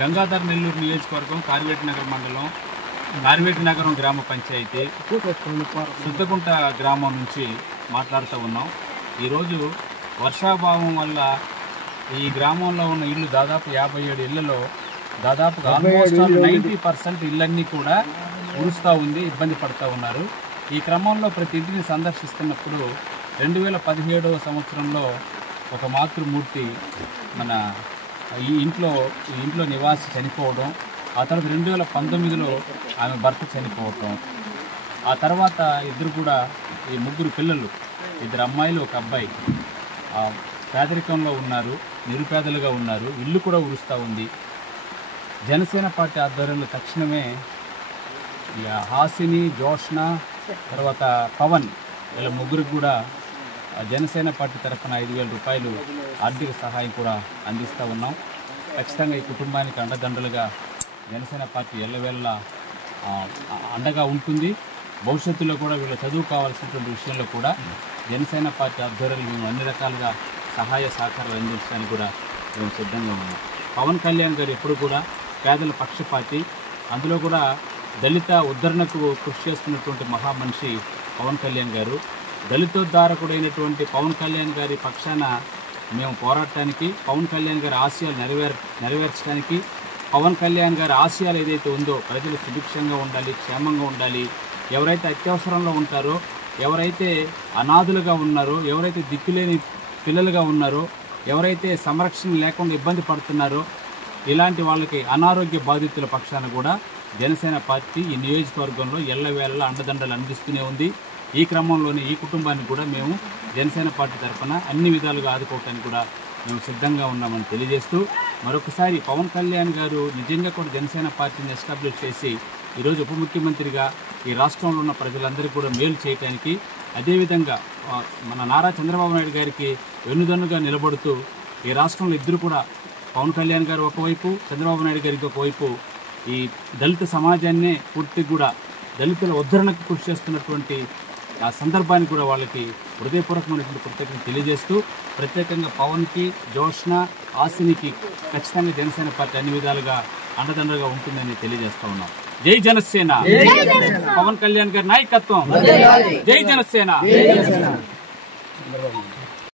గంగాధర్ నెల్లూరు నియోజకవర్గం కార్వేటి నగర్ మండలం కార్వేటి నగరం గ్రామ పంచాయతీ సుద్దగుంట గ్రామం నుంచి మాట్లాడుతూ ఉన్నాం. ఈరోజు వర్షాభావం వల్ల ఈ గ్రామంలో ఉన్న ఇళ్ళు దాదాపు 57 ఇళ్లలో దాదాపుగా ఆల్మోస్ట్ 90% ఇళ్ళన్నీ కూడా ఉరుస్తూ ఉంది, ఇబ్బంది పడుతూ ఉన్నారు. ఈ క్రమంలో ప్రతి ఇంటిని సందర్శిస్తున్నప్పుడు 2017వ సంవత్సరంలో ఒక మాతృమూర్తి మన ఈ ఇంట్లో నివాసి చనిపోవడం, ఆ తర్వాత 2019లో ఆమె భర్త చనిపోవటం, ఆ తర్వాత ఇద్దరు కూడా ఈ ముగ్గురు పిల్లలు, 2 అమ్మాయిలు 1 అబ్బాయి పేదరికంలో ఉన్నారు, నిరుపేదలుగా ఉన్నారు. ఇల్లు కూడా ఉరుస్తూ ఉంది. జనసేన పార్టీ ఆధ్వర్యంలో తక్షణమే హాసిని, జోష్న, తర్వాత పవన్ వీళ్ళ ముగ్గురికి కూడా జనసేన పార్టీ తరఫున 5,000 రూపాయలు ఆర్థిక సహాయం కూడా అందిస్తూ ఉన్నాం. ఖచ్చితంగా ఈ కుటుంబానికి అండదండలుగా జనసేన పార్టీ ఎల్లవేళలా అండగా ఉంటుంది. భవిష్యత్తులో కూడా వీళ్ళ చదువు కావాల్సినటువంటి విషయంలో కూడా జనసేన పార్టీ ఆధ్వర్యంలో మేము అన్ని రకాలుగా సహాయ సహకారాలు అందించడానికి కూడా మేము సిద్ధంగా ఉన్నాం. పవన్ కళ్యాణ్ గారు ఎప్పుడు కూడా పేదల పక్షపాతి, అందులో కూడా దళిత ఉద్ధరణకు కృషి చేస్తున్నటువంటి మహామనిషి పవన్ కళ్యాణ్ గారు. దళితోద్ధారకుడైనటువంటి పవన్ కళ్యాణ్ గారి పక్షాన మేము పోరాడటానికి, పవన్ కళ్యాణ్ గారి ఆశయాలు నెరవేర్చడానికి, పవన్ కళ్యాణ్ గారి ఆశయాలు ఏదైతే ఉందో ప్రజలు సుభిక్షంగా ఉండాలి, క్షేమంగా ఉండాలి, ఎవరైతే అత్యవసరంలో ఉంటారో, ఎవరైతే అనాథులుగా ఉన్నారో, ఎవరైతే దిక్కులేని పిల్లలుగా ఉన్నారో, ఎవరైతే సంరక్షణ లేకుండా ఇబ్బంది పడుతున్నారో, ఇలాంటి వాళ్ళకి అనారోగ్య బాధితుల పక్షాన కూడా జనసేన పార్టీ ఈ నియోజకవర్గంలో ఎల్లవేళలా అండదండలు అందిస్తూనే ఉంది. ఈ క్రమంలోనే ఈ కుటుంబాన్ని కూడా మేము జనసేన పార్టీ తరఫున అన్ని విధాలుగా ఆదుకోవటానికి కూడా మేము సిద్ధంగా ఉన్నామని తెలియజేస్తూ, మరొకసారి పవన్ కళ్యాణ్ గారు నిజంగా కూడా జనసేన పార్టీని ఎస్టాబ్లిష్ చేసి ఈరోజు ఉప ముఖ్యమంత్రిగా ఈ రాష్ట్రంలో ఉన్న ప్రజలందరికీ కూడా మేలు చేయడానికి, అదేవిధంగా మన నారా చంద్రబాబు నాయుడు గారికి వెన్నుదన్నుగా నిలబడుతూ ఈ రాష్ట్రంలో ఇద్దరు కూడా పవన్ కళ్యాణ్ గారు ఒకవైపు, చంద్రబాబు నాయుడు గారికి ఒకవైపు ఈ దళిత సమాజాన్నే పూర్తి కూడా దళితుల ఉద్ధరణకు కృషి చేస్తున్నటువంటి ఆ సందర్భాన్ని కూడా వాళ్ళకి హృదయపూర్వకమైనటువంటి కృతజ్ఞతలు తెలియజేస్తూ, ప్రత్యేకంగా పవన్కి, జోష్న, హాసినికి ఖచ్చితంగా జనసేన పార్టీ అన్ని విధాలుగా అండదండగా ఉంటుందని తెలియజేస్తా ఉన్నాం. జై జనసేన, పవన్ కళ్యాణ్ గారి నాయకత్వం, జై జనసేన.